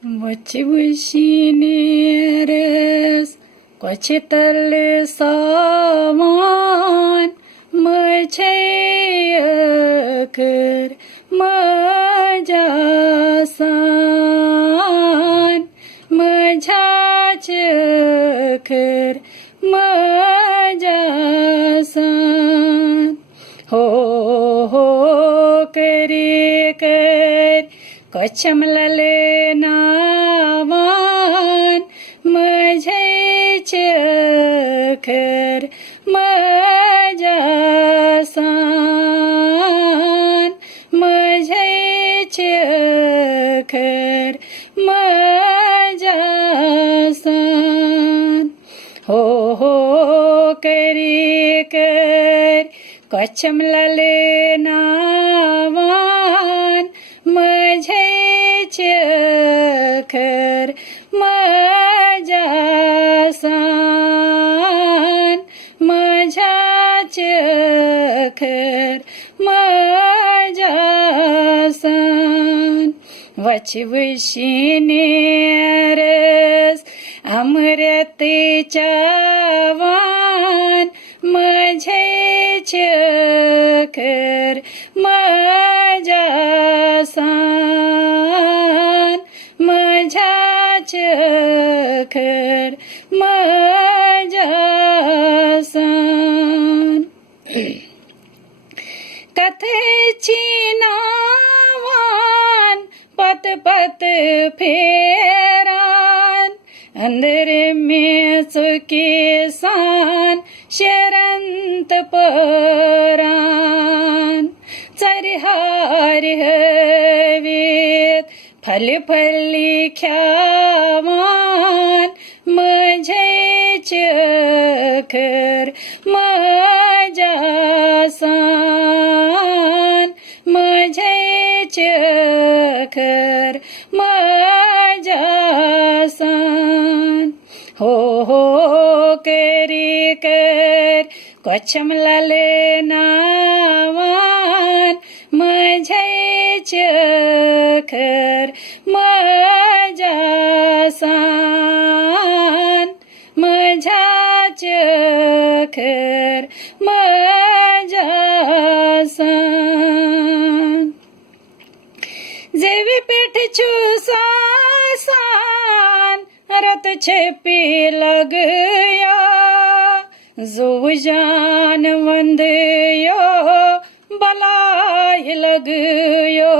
Vocibușineres, cocităle savan, măceăcăr, măgeasan, măgeacăcăr, măgeasan. Ho, ho, cări, cocamlale navan, măgeacăcăr, măgeasan, măgeacăcăr, măgeasan. Ho, ho, cări, cocamlale navan, măgeacăcăr, măgeasan, măgeacăcăr, măgeasan. Vocibușineres, amărătă ceavan, măgeacăcăr, măgeasan, măgeacăcăr, măgeasan. Catecinavan, pat feran, andere mețuchisan, șerant păran. Țari hari hăvit, फली ख्यावान, मजेचकर मजासान, मजेचकर मजासान. हो करी कर कोचमलले नावान, मजेचकर मजासान, मजाचकर मजासान. जेवी पेठ चूसासान, रत छेपी लगया, जो जान वंदयो, बलाय लगयो.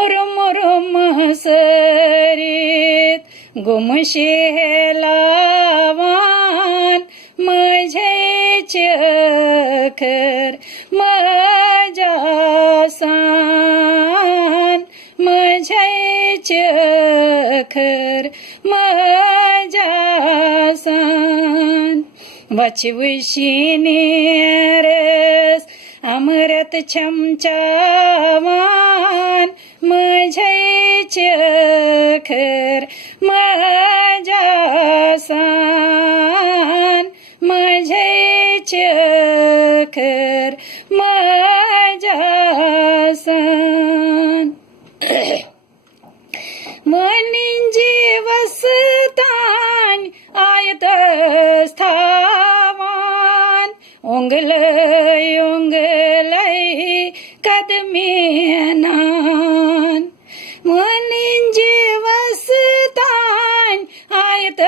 Room room हसरीत गुमशेलावान, मजेचकर मजासान, मजेचकर मजासान. वचिबुषिनेरेस, अमृत चमचावान, मजेचकर मजासान, मजेचकर मजासान. मनिंजी वसतान आयत स्थावान, उंगलय उंगलय कदमेनान. मनिंजी वसतान आयत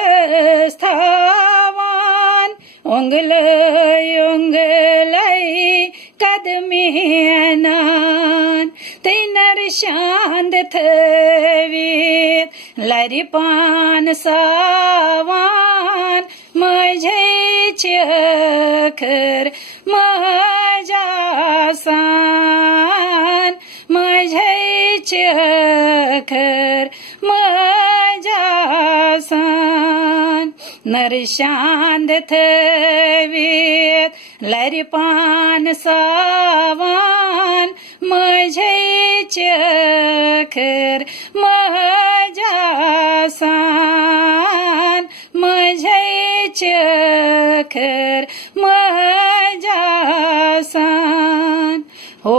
स्थावान, उंगलय उंगलय कदमेनान. तैनर शांद थवीत लरिपान सावान, मजेचकर मजासान, मजेचकर मजासान. नरशांद थवीत लरिपान सावान, मजेचकर मजासान, मजेचकर मजासान. हो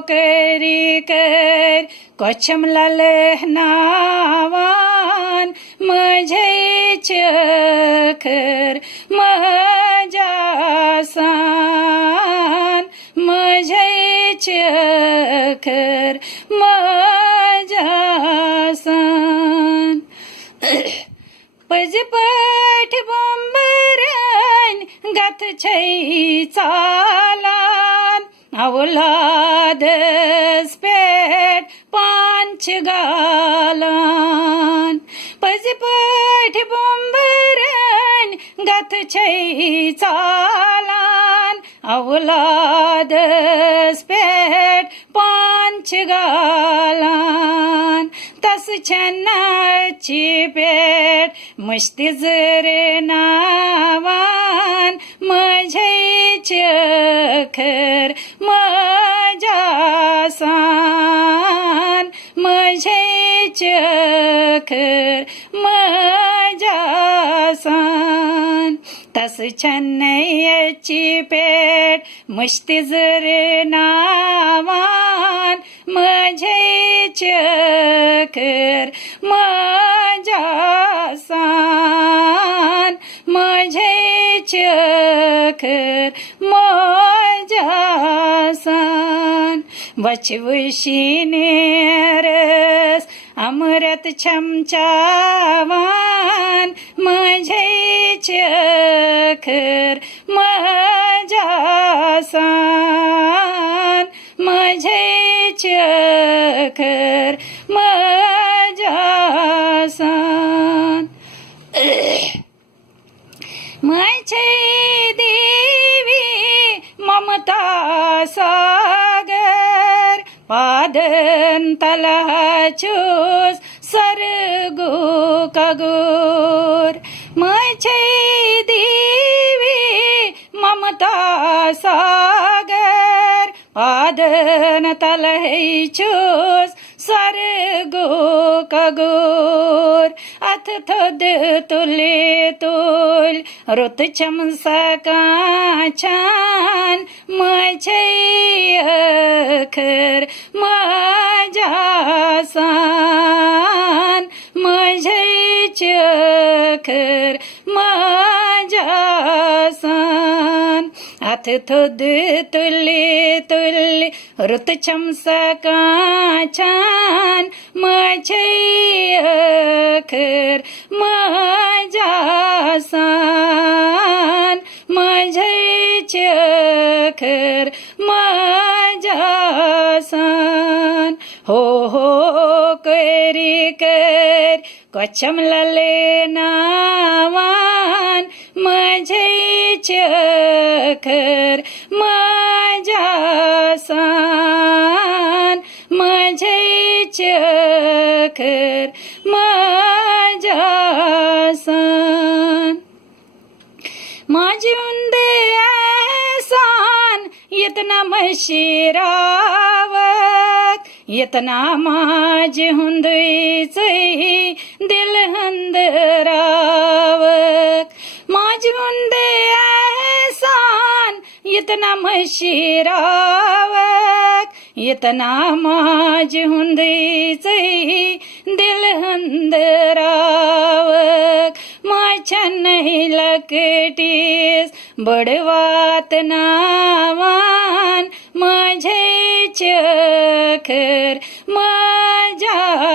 करी कर कोचमला लहनावान मझेच अखर मजासान मझेच अखर मजासान पजपठ बंबरन गथ छै चालान अवलाद पेट पांच गालान पजपठ बंबरन गथ छै चालान अवलाद पेट पांच गालान तस छन्नाची पेट मस्ती जरे नावान मझेच अखर मजासान मझेच अखर मजासान तस छन्नाची पेट मस्ती जरे नावान मझेच अखर मजासान मझेच अखर मजासान वचवशिनेरस अमृत छमचावान मझेच अखर मजासान मझेच अखर मजासान माझे देवी ममता सागर पादन तलाचूस सरगो कगोर माझे देवी ममता सागर पादन तलहचूस सरगो कगोर अथ थोद तुले तुल रुत चमसकाछान मझे अखर मजासान मझेच अखर मजासान अथ थोद तुले तुल रुत चमसकाछान मझे अखर मजासान मझेच अखर मजासान हो करी कर कोचमला लेनावान मझेच अखर मजासान मझेच अखर मजासान माजुंद एहसान इतना मशीरावक इतना माज हुंदच दिल हंदरावक माजुंद एहसान इतना मशीरावक इतना माज हुंदच दिल हंदरावक माछन लकटीस बड़वात नावान मझेच अखर मजासान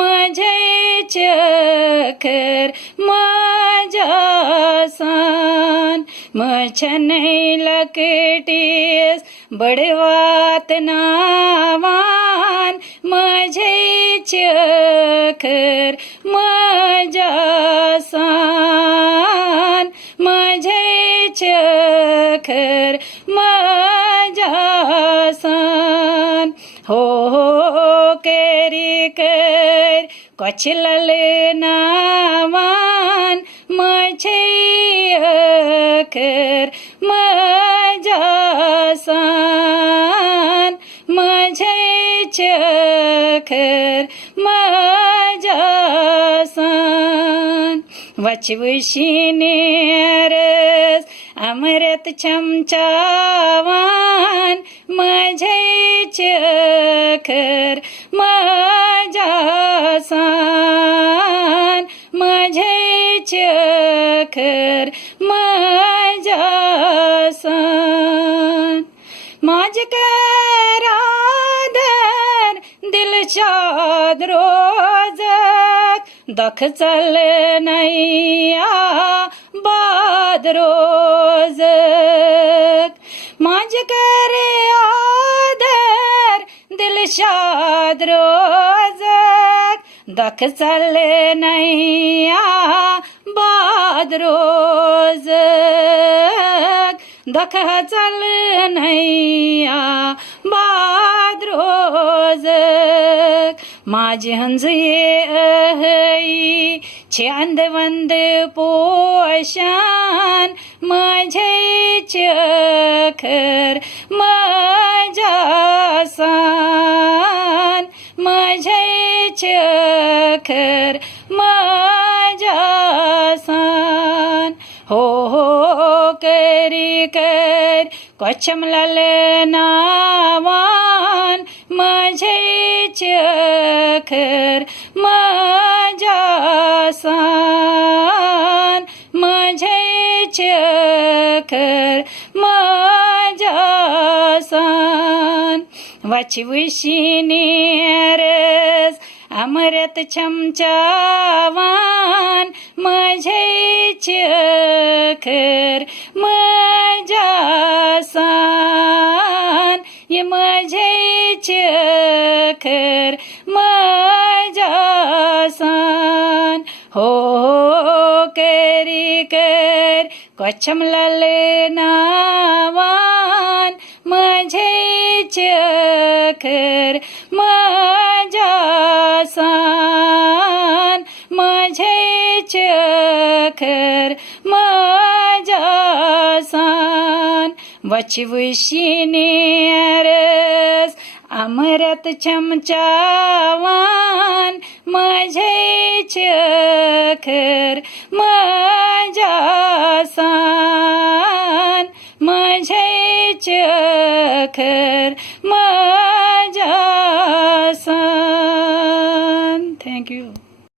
मझेच अखर मजासान मछन लकटीस बड़वात नावान मझेच अखर मजासान मझेच अखर मजासान हो करी कर कोचलल नावान मझे अखर मजासान मझेच अखर मजासान वचवशिनेरस अमृत चमचावान मझेच चखर माझ्या सान माझे चखर माझ्या सान माझ करादर दिलशाद रोजक दख चल नैया बाद रोजक माझ करे आदर दिलशाद रोजक दख चल नैया बाद रोजक दख चल नैया बाद रोजक माझे हंज ये अहई छंदवंद पोषान माझे चखर माझ्या सान माझे चखर माझ्या सान हो करी कर कोचम ललनावान माझे चखर माझ्या सान माझे चखर माझ्या सान वाची विशिनेरस अमृत चमचावान माझे चखर माझ्या सान ये माझे चखर माझ्या सान हो करी कर कोचम ललनावान माझे चखर माझ्या सान माझे चखर माझ्या सान वची विशिनेरस अमृत चमचावान माझे चखर माझ्या सान माझे चखर माझ्या सान. थँक्यू.